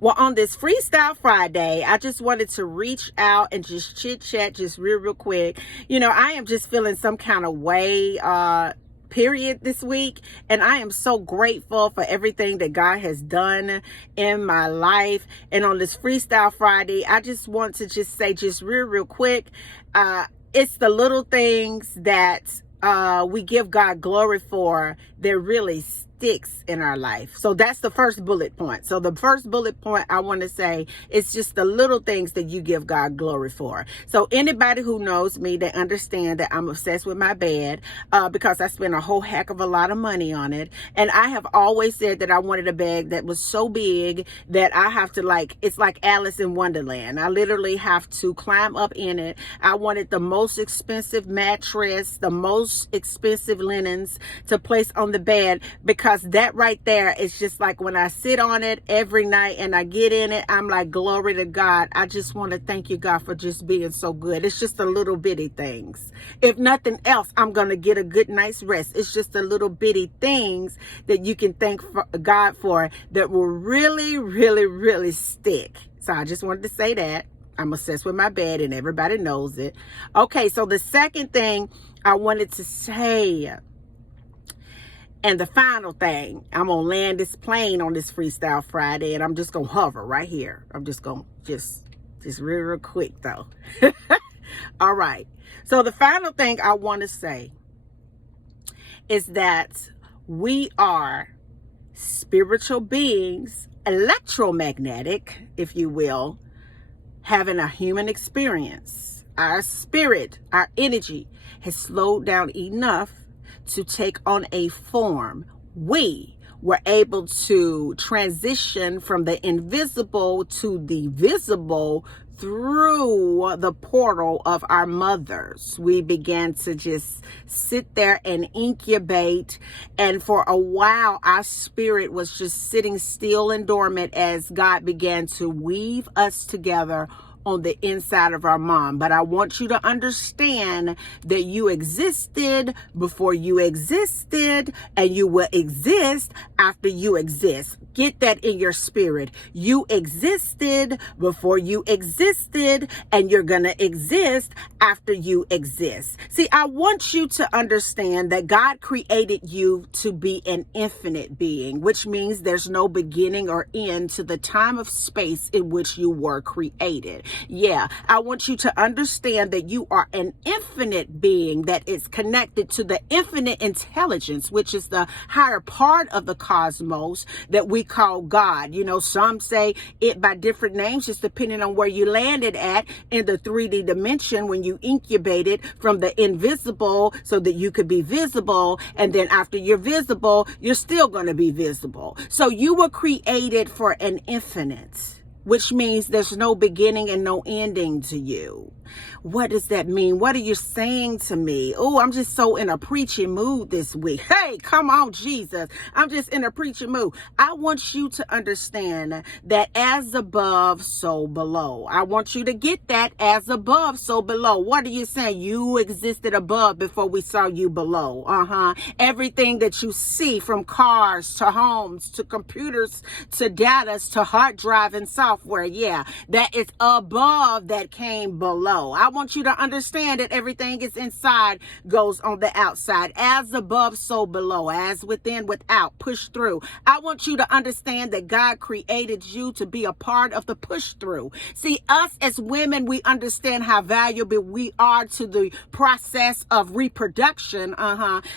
Well, on this Freestyle Friday, I just wanted to reach out and just chit chat just real quick. I am just feeling some kind of way, period, this week. And I am so grateful for everything that God has done in my life. And on this Freestyle Friday, I just want to just say just real quick, it's the little things that we give God glory for that really sticks in our life. So that's the first bullet point. So the first bullet point I want to say is just the little things that you give God glory for. So anybody who knows me, they understand that I'm obsessed with my bed because I spent a whole heck of a lot of money on it. And I have always said that I wanted a bed that was so big that I have to it's like Alice in Wonderland. I literally have to climb up in it. I wanted the most expensive mattress, the most expensive linens to place on the bed, because that right there is just like when I sit on it every night and I get in it, I'm like, glory to God. I just want to thank you, God, for just being so good. It's just the little bitty things. If nothing else, I'm going to get a good night's rest. It's just the little bitty things that you can thank God for that will really stick. So I just wanted to say that. I'm obsessed with my bed and everybody knows it. Okay, so the second thing I wanted to say, and the final thing, I'm going to land this plane on this Freestyle Friday, and I'm just going to hover right here. I'm just going to just real quick, though. All right. So the final thing I want to say is that we are spiritual beings, electromagnetic, if you will, having a human experience. Our spirit, our energy has slowed down enough to take on a form. We were able to transition from the invisible to the visible through the portal of our mothers. We began to just sit there and incubate. And for a while, our spirit was just sitting still and dormant as God began to weave us together on the inside of our mom. But I want you to understand that you existed before you existed, and you will exist after you exist. Get that in your spirit. You existed before you existed, and you're going to exist after you exist. See, I want you to understand that God created you to be an infinite being, which means there's no beginning or end to the time of space in which you were created. Yeah, I want you to understand that you are an infinite being that is connected to the infinite intelligence, which is the higher part of the cosmos that we call God. Some say it by different names, just depending on where you landed at in the 3D dimension when you incubated from the invisible so that you could be visible. And then after you're visible, you're still going to be visible. So you were created for an infinite, which means there's no beginning and no ending to you. What does that mean? What are you saying to me? Oh, I'm just so in a preaching mood this week. Hey, come on, Jesus. I'm just in a preaching mood. I want you to understand that as above, so below. I want you to get that, as above, so below. What are you saying? You existed above before we saw you below. Everything that you see, from cars to homes to computers to data to hard drive and software, yeah, that is above that came below. I want you to understand that everything is inside goes on the outside. As above, so below. As within, without. Push through. I want you to understand that God created you to be a part of the push through. See, us as women, we understand how valuable we are to the process of reproduction.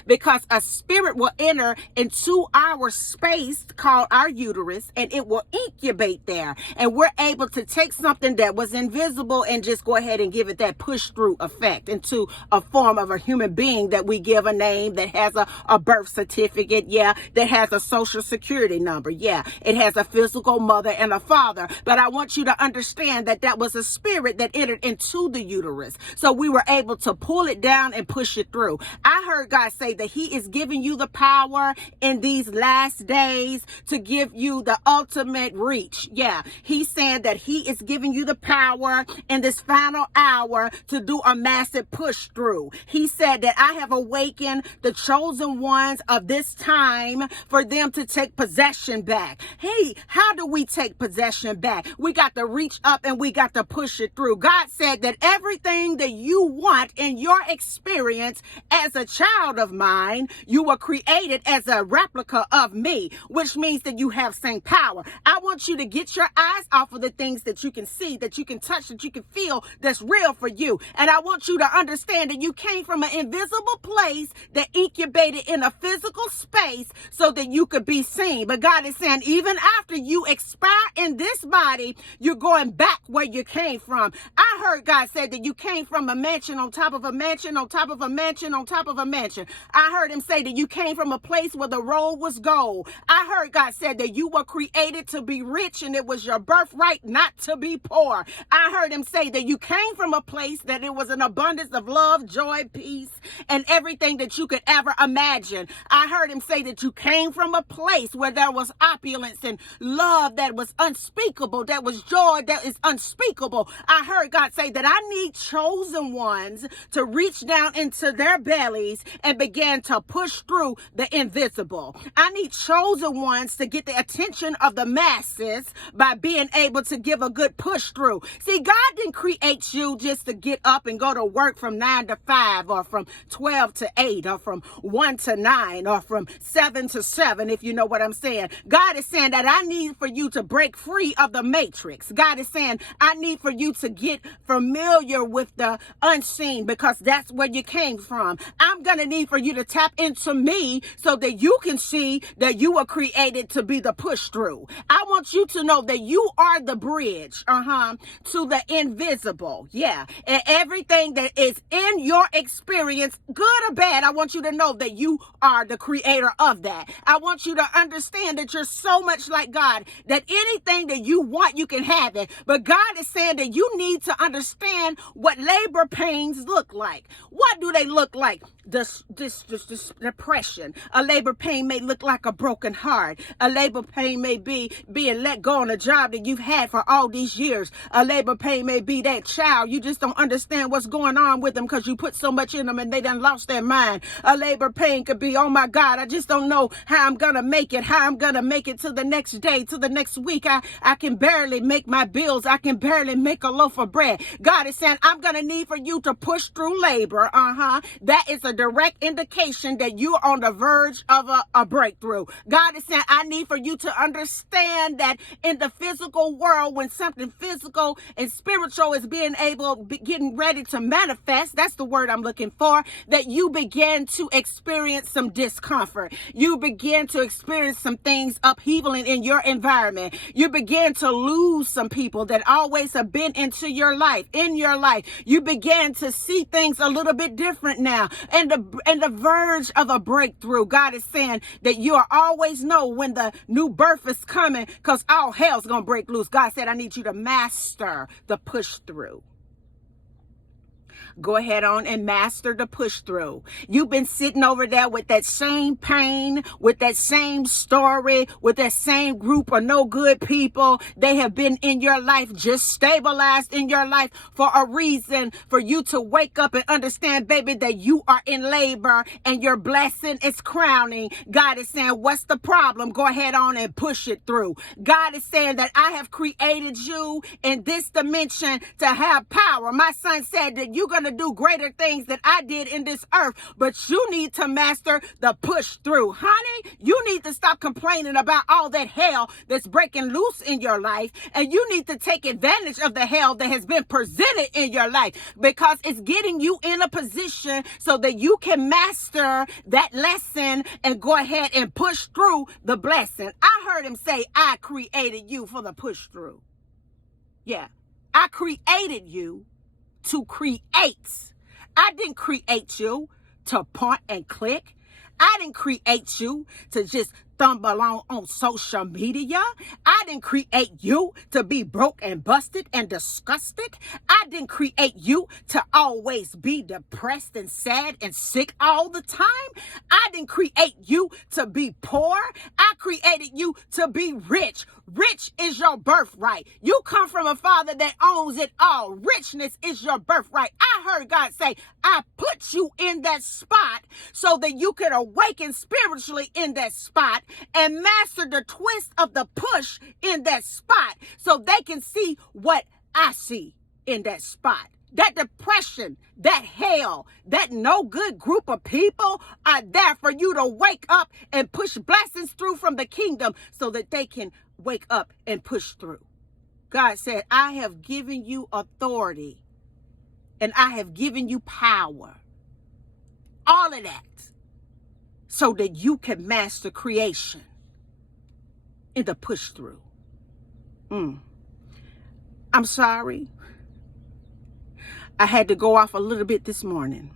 Because a spirit will enter into our space called our uterus, and it will incubate there. And we're able to take something that was invisible and just go ahead and give it that push through effect into a form of a human being that we give a name, that has a birth certificate, yeah, that has a social security number, yeah, it has a physical mother and a father. But I want you to understand that that was a spirit that entered into the uterus. So we were able to pull it down and push it through. I heard God say that he is giving you the power in these last days to give you the ultimate reach. Yeah, He's saying that he is giving you the power in this final hour to do a massive push through. He said that I have awakened the chosen ones of this time for them to take possession back. Hey, how do we take possession back? We got to reach up and we got to push it through. God said that everything that you want in your experience as a child of mine, you were created as a replica of me, which means that you have same power. I want you to get your eyes off of the things that you can see, that you can touch, that you can feel, that's real for you. And I want you to understand that you came from an invisible place that incubated in a physical space so that you could be seen. But God is saying, even after you expire in this body, you're going back where you came from. I heard God say that you came from a mansion on top of a mansion on top of a mansion on top of a mansion. I heard him say that you came from a place where the road was gold. I heard God said that you were created to be rich and it was your birthright not to be poor. I heard him say that you came from a place that it was an abundance of love, joy, peace, and everything that you could ever imagine. I heard him say that you came from a place where there was opulence and love that was unspeakable, that was joy that is unspeakable. I heard God say that I need chosen ones to reach down into their bellies and begin to push through the invisible. I need chosen ones to get the attention of the masses by being able to give a good push through. See, God didn't create you just to get up and go to work from 9 to 5 or from 12 to 8 or from 1 to 9 or from 7 to 7, if you know what I'm saying. God is saying that I need for you to break free of the matrix. God is saying I need for you to get familiar with the unseen because that's where you came from. I'm going to need for you to tap into me so that you can see that you were created to be the push through. I want you to know that you are the bridge, to the invisible. Yeah. And everything that is in your experience, good or bad, I want you to know that you are the creator of that. I want you to understand that you're so much like God, that anything that you want, you can have it. But God is saying that you need to understand what labor pains look like. What do they look like? This depression. A labor pain may look like a broken heart. A labor pain may be being let go on a job that you've had for all these years. A labor pain may be that child. You just don't understand what's going on with them because you put so much in them and they done lost their mind. A labor pain could be, oh my God, I just don't know how I'm going to make it, how I'm going to make it to the next day, to the next week. I can barely make my bills. I can barely make a loaf of bread. God is saying, I'm going to need for you to push through labor. That is a direct indication that you're on the verge of a breakthrough. God is saying, I need for you to understand that in the physical world, when something physical and spiritual is getting ready to manifest, that's the word I'm looking for, that you begin to experience some discomfort. You begin to experience some things upheavaling in your environment. You begin to lose some people that always have been into your life, in your life. You begin to see things a little bit different now. And the verge of a breakthrough. God is saying that you will always know when the new birth is coming because all hell's going to break loose. God said, I need you to master the push through. Go ahead on and master the push through. You've been sitting over there with that same pain, with that same story, with that same group of no good people. They have been in your life, just stabilized in your life for a reason, for you to wake up and understand, baby, that you are in labor and your blessing is crowning. God is saying, what's the problem? Go ahead on and push it through. God is saying that I have created you in this dimension to have power. My son said that you're going to do greater things than I did in this earth, but you need to master the push through. Honey, you need to stop complaining about all that hell that's breaking loose in your life, and you need to take advantage of the hell that has been presented in your life because it's getting you in a position so that you can master that lesson and go ahead and push through the blessing. I heard him say, I created you for the push through. Yeah, I created you to create. I didn't create you to point and click. I didn't create you to just stumble on social media. I didn't create you to be broke and busted and disgusted. I didn't create you to always be depressed and sad and sick all the time. I didn't create you to be poor. I created you to be rich. Rich is your birthright. You come from a father that owns it all. Richness is your birthright. I heard God say, I put you in that spot so that you can awaken spiritually in that spot and master the twist of the push in that spot so they can see what I see in that spot. That depression, that hell, that no good group of people are there for you to wake up and push blessings through from the kingdom so that they can wake up and push through. God said, I have given you authority and I have given you power. All of that so that you can master creation in the push through. I'm sorry. I had to go off a little bit this morning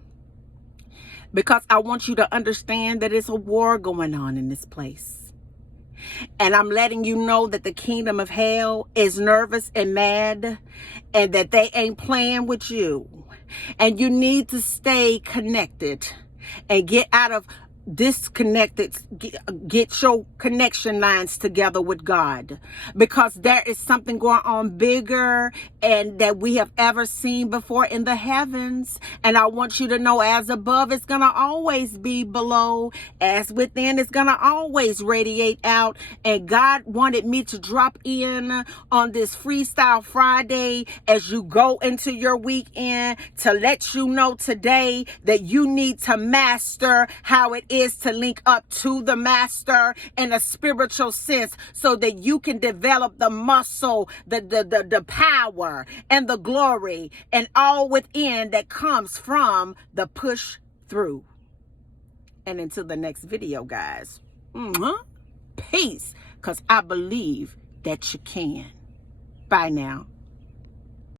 because I want you to understand that it's a war going on in this place. And I'm letting you know that the kingdom of hell is nervous and mad and that they ain't playing with you. And you need to stay connected and get out of disconnected, get your connection lines together with God, because there is something going on bigger and that we have ever seen before in the heavens. And I want you to know, as above, it's going to always be below. As within, it's going to always radiate out. And God wanted me to drop in on this Freestyle Friday as you go into your weekend to let you know today that you need to master how it is to link up to the master in a spiritual sense so that you can develop the muscle, the power and the glory and all within that comes from the push through. And until the next video, guys, peace, because I believe that you can. Bye now.